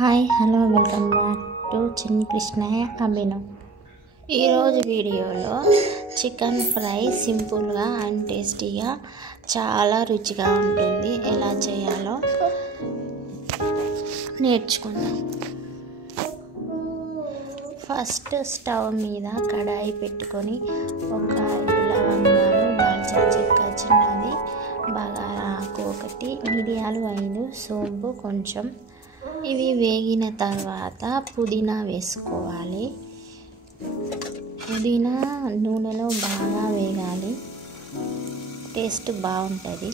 Hi hello welcome back to చిన్ని కృష్ణయ్య అభినవ్. ఈరోజు వీడియోలో చికెన్ ఫ్రై సింపుల్గా అండ్ టేస్టీగా చాలా రుచిగా ఉంటుంది. ఎలా చేయాలో నేర్చుకుందాం. ఫస్ట్ స్టవ్ మీద కడాయి పెట్టుకొని ఒక 5 లవంగాలు, దాల్చిన చెక్క చిన్నది, బగారా ఆకు 1, మిరియాలు 5, సోంపు కొంచెం. ఇవి వేగిన తర్వాత పుదీనా వేసుకోవాలి. పుదీనా నూనెలో బాగా వేగాలి, టేస్ట్ బాగుంటుంది.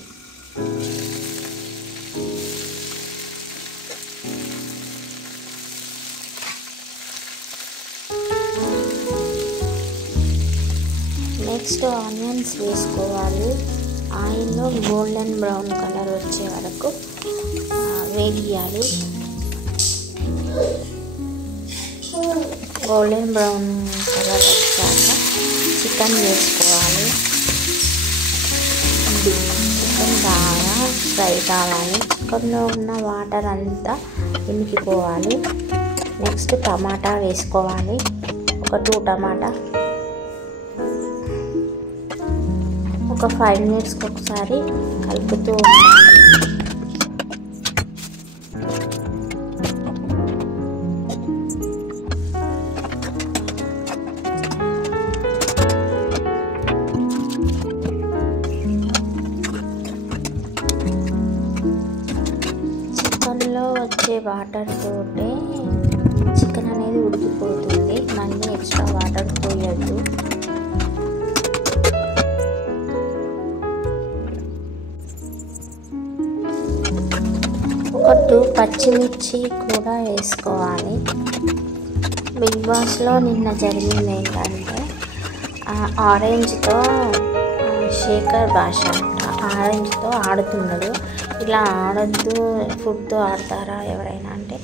నెక్స్ట్ ఆనియన్స్ వేసుకోవాలి. ఆయిల్లో గోల్డెన్ బ్రౌన్ కలర్ వచ్చే వరకు వేగియాలి. గోల్డెన్ బ్రౌన్ కలర్ వచ్చాక చికెన్ వేసుకోవాలి. చికెన్ బాగా ఫ్రై కావాలి. చికెన్లో ఉన్న వాటర్ అంతా ఇంకిపోవాలి. నెక్స్ట్ టమాటా వేసుకోవాలి. ఒక 2 టమాటా. ఒక 5 మినిట్స్కి ఒకసారి కలుపుతూ ఉండాలి. చికెన్లో వచ్చే వాటర్ తోటే చికెన్ అనేది ఉడికిపోతుంది. మళ్ళీ ఎక్స్ట్రా వాటర్ పోయద్దు. ఒక 2 పచ్చిమిర్చి కూడా వేసుకోవాలి. బిగ్ బాస్లో నిన్న జరిగింది ఏంటంటే ఆరెంజ్తో శేఖర్ భాష ఆరెంజ్తో ఆడుతున్నాడు. ఇలా ఆడొద్దు, ఫుడ్తో ఆడతారా ఎవరైనా అంటే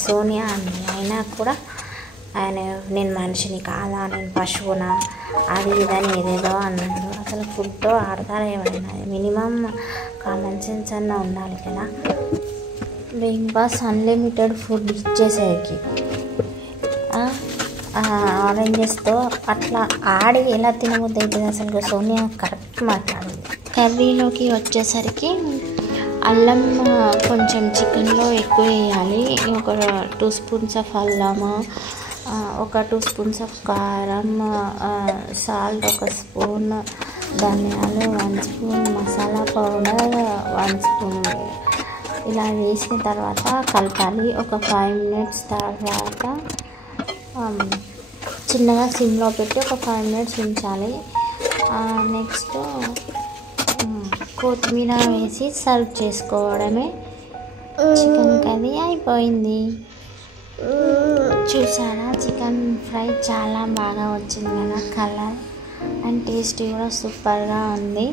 సోనియా అని. అయినా కూడా ఆయన నేను మనిషిని కాదా, నేను పశువునా, అది ఇదని ఏదేదో అన్నాడు. అసలు ఫుడ్తో ఆడతారా ఎవరైనా? మినిమం కామన్ సెన్స్ అన్న ఉండాలి కదా. బిగ్ బాస్ అన్లిమిటెడ్ ఫుడ్ ఇచ్చేసరికి ఆరెంజెస్తో అట్లా ఆడి ఎలా తినబుద్ధి అవుతుంది? అసలు సోనియా కరెక్ట్ మాట్లాడింది. కర్రీలోకి వచ్చేసరికి అల్లం కొంచెం చికెన్లో ఎక్కువ వేయాలి. ఒక 2 స్పూన్స్ ఆఫ్ అల్లము, ఒక 2 స్పూన్స్ ఆఫ్ కారం, సాల్ట్ 1 స్పూన్, ధనియాలు 1 స్పూన్, మసాలా పౌడర్ 1 స్పూన్. ఇలా వేసిన తర్వాత కలపాలి. ఒక 5 మినిట్స్ తర్వాత చిన్నగా సిమ్లో పెట్టి ఒక 5 మినిట్స్ ఉంచాలి. నెక్స్ట్ కొత్తిమీర వేసి సర్వ్ చేసుకోవడమే. చికెన్ కర్రీ అయిపోయింది. చూసారా, చికెన్ ఫ్రై చాలా బాగా వచ్చింది కదా. కలర్ అండ్ టేస్ట్ కూడా సూపర్గా ఉంది.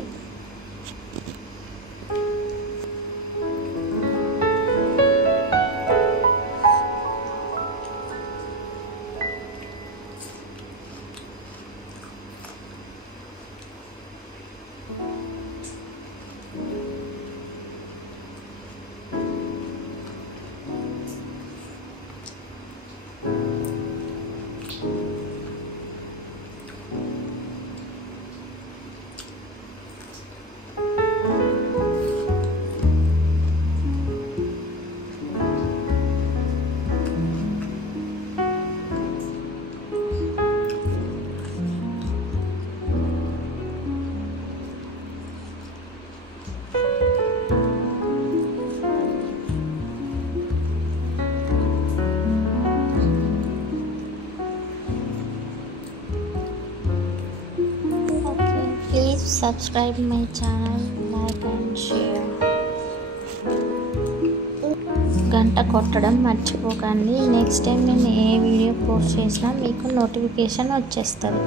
Please subscribe my channel, like and share. గంట కొట్టడం మర్చిపోకండి. నెక్స్ట్ టైం నేను ఏ వీడియో పోస్ట్ చేసినా మీకు నోటిఫికేషన్ వచ్చేస్తుంది.